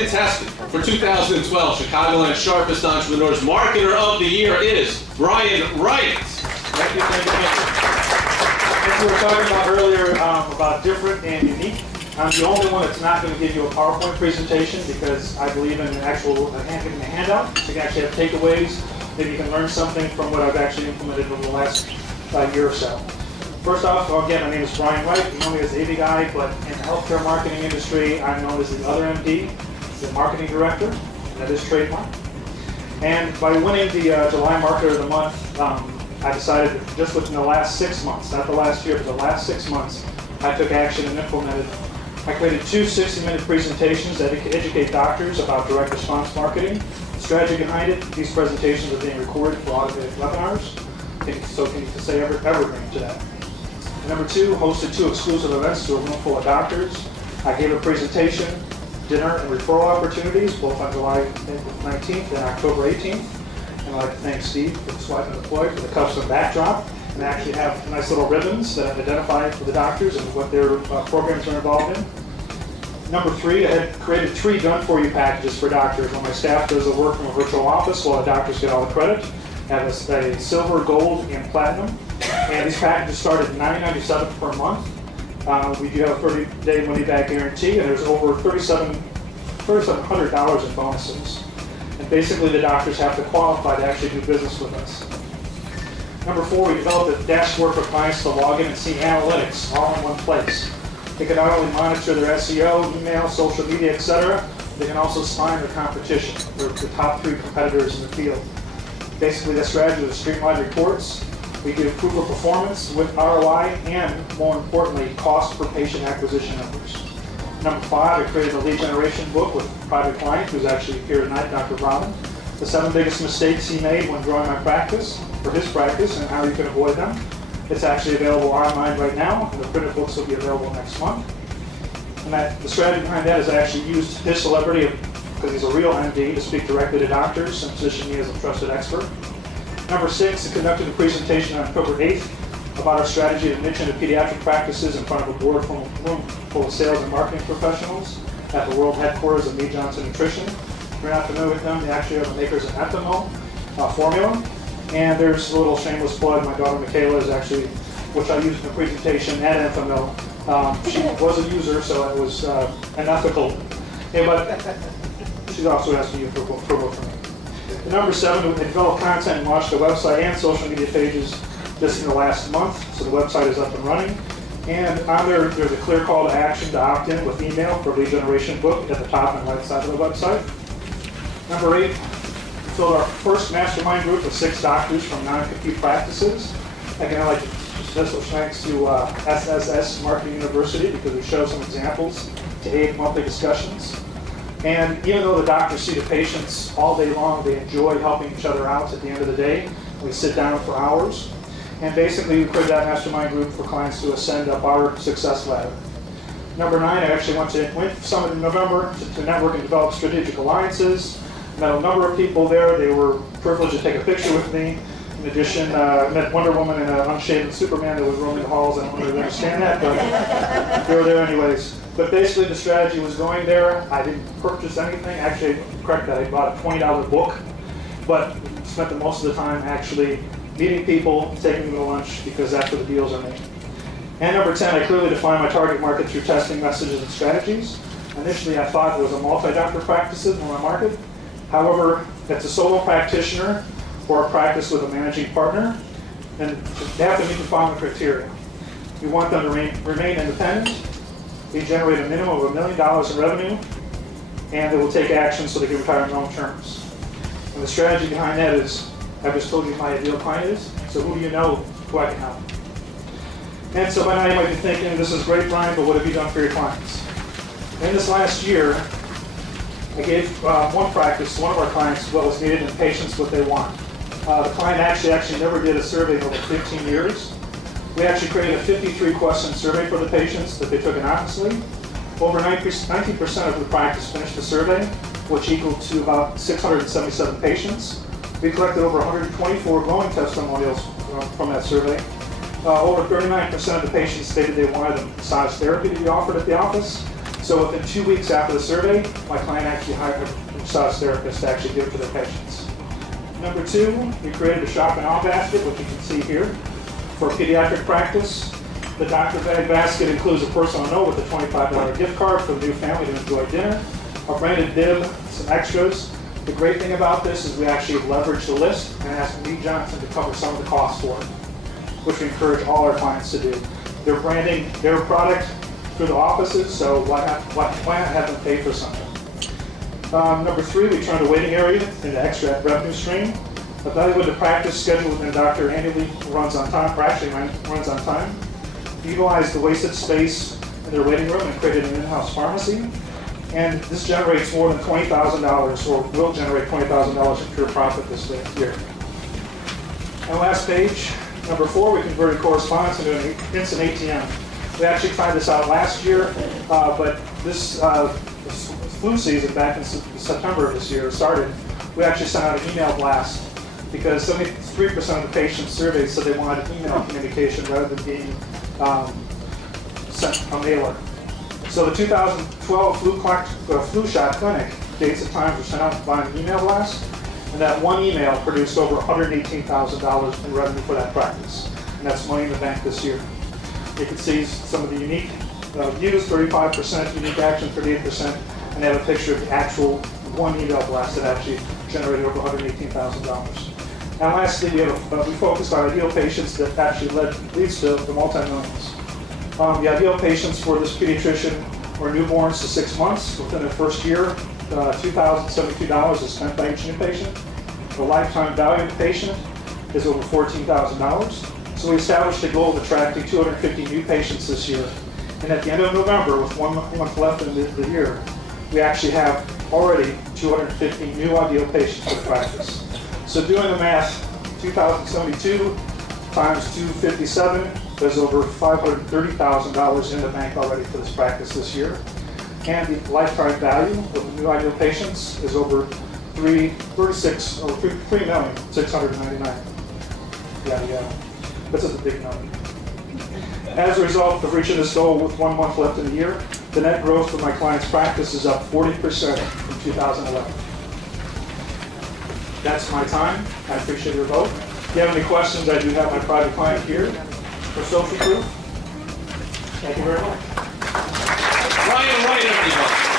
contestant for 2012 Chicagoland's Sharpest Entrepreneurs Marketer of the Year is Brian Wright. Thank you, thank you, thank you. As we were talking about earlier about different and unique, I'm the only one that's not going to give you a PowerPoint presentation because I believe in an actual giving a handout. So you can actually have takeaways. Maybe you can learn something from what I've actually implemented over the last year or so. First off, again, my name is Brian Wright. You know me as the AV guy, but in the healthcare marketing industry, I'm known as the other MD, the marketing director. That is trademark. And by winning the July Marketer of the Month, I decided that just within the last 6 months, not the last year, but the last 6 months, I took action and implemented. I created 2 60-minute presentations that educate doctors about direct response marketing. The strategy behind it, these presentations are being recorded for automated webinars, so can you say evergreen to that. And number 2, hosted 2 exclusive events to a room full of doctors. I gave a presentation, dinner, and referral opportunities, both on July 19th and October 18th. And I'd like to thank Steve for the swipe and deploy for the custom backdrop. And I actually have nice little ribbons that I've identified for the doctors and what their programs are involved in. Number 3, I had created 3 done-for-you packages for doctors. When my staff does the work from a virtual office, while the doctors get all the credit, I have a silver, gold, and platinum. And these packages start at $9.97 per month. We do have a 30-day money-back guarantee, and there's over $3,700 in bonuses. And basically, the doctors have to qualify to actually do business with us. Number 4, we developed a dashboard for clients to log in and see analytics all in one place. They can not only monitor their SEO, email, social media, etc., they can also spy their competition, the top 3 competitors in the field. Basically, the strategy is streamlined reports. We give proof of performance with ROI and, more importantly, cost per patient acquisition numbers. Number 5, I created a lead generation book with a private client who's actually here tonight, Dr. Robin. The 7 biggest mistakes he made when growing my practice, or his practice, and how you can avoid them. It's actually available online right now, and the printed books will be available next month. And the strategy behind that is I actually used his celebrity, because he's a real MD, to speak directly to doctors and position me as a trusted expert. Number 6, I conducted a presentation on October 8th about our strategy to niche into pediatric practices in front of a room full of sales and marketing professionals at the world headquarters of Mead Johnson Nutrition. If you're not familiar with them, they actually are the makers of Ethanol formula. And there's a little shameless plug. My daughter Michaela is actually, which I used in the presentation, at Ethanol. She was a user, so it was unethical. Yeah, but she's also asking you for vote for me. And number 7, we developed content and launched a website and social media pages just in the last month. So the website is up and running. And on there's a clear call to action to opt in with email for lead generation book at the top and right side of the website. Number 8, we filled our first mastermind group with 6 doctors from non-compete practices. Again, I'd like to special thanks to SSS Marketing University because we show some examples to aid monthly discussions. And even though the doctors see the patients all day long, they enjoy helping each other out at the end of the day. We sit down for hours. And basically, we created that mastermind group for clients to ascend up our success ladder. Number 9, I actually went to Summit in November to network and develop strategic alliances. Met a number of people there. They were privileged to take a picture with me. In addition, I met Wonder Woman and an unshaven Superman that was roaming the halls. I don't really understand that, but they were there anyways. But basically, the strategy was going there. I didn't purchase anything. Actually, correct that. I bought a $20 book, but spent the most of the time actually meeting people, taking them to lunch, because that's where the deals are made. And number 10, I clearly defined my target market through testing messages and strategies. Initially, I thought there was a multi-doctor practices in my market. However, it's a solo practitioner or a practice with a managing partner, and they have to meet the following criteria. We want them to remain independent. We generate a minimum of $1 million in revenue, and they will take action so they can retire on their own terms. And the strategy behind that is, I've just told you who my ideal client is, so who do you know who I can help? And so by now you might be thinking, this is great, Brian, but what have you done for your clients? In this last year, I gave one practice to one of our clients what was needed and patients what they want. The client actually never did a survey in over 15 years. We actually created a 53-question survey for the patients that they took anonymously. Over 90% of the practice finished the survey, which equaled to about 677 patients. We collected over 124 glowing testimonials from that survey. Over 39% of the patients stated they wanted a massage therapy to be offered at the office. So within 2 weeks after the survey, my client actually hired a massage therapist to actually give it to their patients. Number 2, we created a shop and awe basket, which you can see here, for pediatric practice. The doctor bag basket includes a personal note with a $25 gift card for the new family to enjoy dinner, a branded bib, some extras. The great thing about this is we actually leverage the list and ask Lee Johnson to cover some of the costs for it, which we encourage all our clients to do. They're branding their product through the offices, so why not have them pay for something? Number 3, we turned the waiting area into extra revenue stream. Evaluate the practice schedule within Dr. annually runs on time, or actually runs on time. Utilize the wasted space in their waiting room and created an in-house pharmacy. And this generates more than $20,000, or will generate $20,000 in pure profit this year. And last page, number 4, we converted correspondence into an instant ATM. We actually tried this out last year, but this flu season back in September of this year started. We actually sent out an email blast because 73% of the patients surveyed said they wanted email communication rather than being sent a mailer. So the 2012 flu shot clinic dates and times were sent out by an email blast, and that one email produced over $118,000 in revenue for that practice. And that's money in the bank this year. You can see some of the unique views, 35%, unique action, 38%, and they have a picture of the actual one email blast that actually generated over $118,000. And lastly, we focused on ideal patients that actually leads to the multi-millions. The ideal patients for this pediatrician were newborns to 6 months. Within the first year, $2,072 is spent by each new patient. The lifetime value of the patient is over $14,000. So we established a goal of attracting 250 new patients this year. And at the end of November, with 1 month left in the year, we actually have already 250 new ideal patients for practice. So doing the math, 2,072 times 257, there's over $530,000 in the bank already for this practice this year. And the lifetime value of the new ideal patients is over $3,699,000. Yeah. That's just a big number. As a result of reaching this goal with 1 month left in the year, the net growth of my client's practice is up 40% from 2011. That's my time. I appreciate your vote. If you have any questions, I do have my private client here for social proof. Thank you very much. Ryan Wright, everybody.